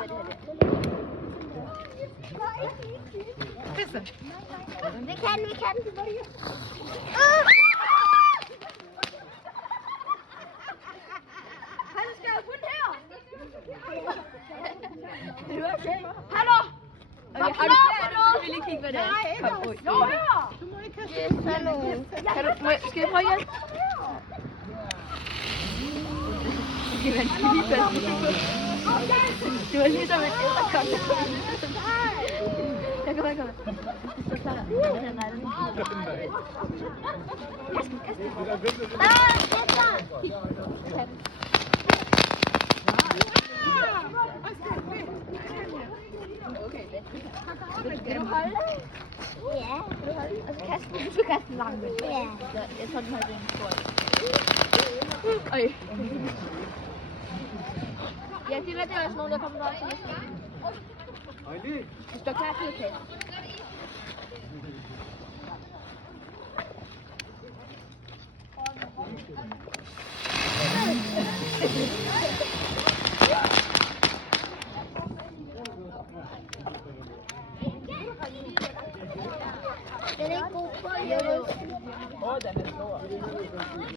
Vi kan. Han skal jo kun her. Hallo! Okay, har du så vil lige kigge, hvad det er. Kom, Jo, her! Du må ikke kaste det. Kan du, skal jeg prøve igen? Okay, man skal lige passe på. Det var ligesom et æderkop, der kom ind. Jeg kan bare komme. Så klar. Nej, Skal du holde? Ja. Og så kaste den. Du skal kaste den langt væk. Ja. Jeg tror, den har det en stor. Øj. Ja, det er også nogen, der kommer op til næste. Du står klar til at kaste. Den er ikke god for,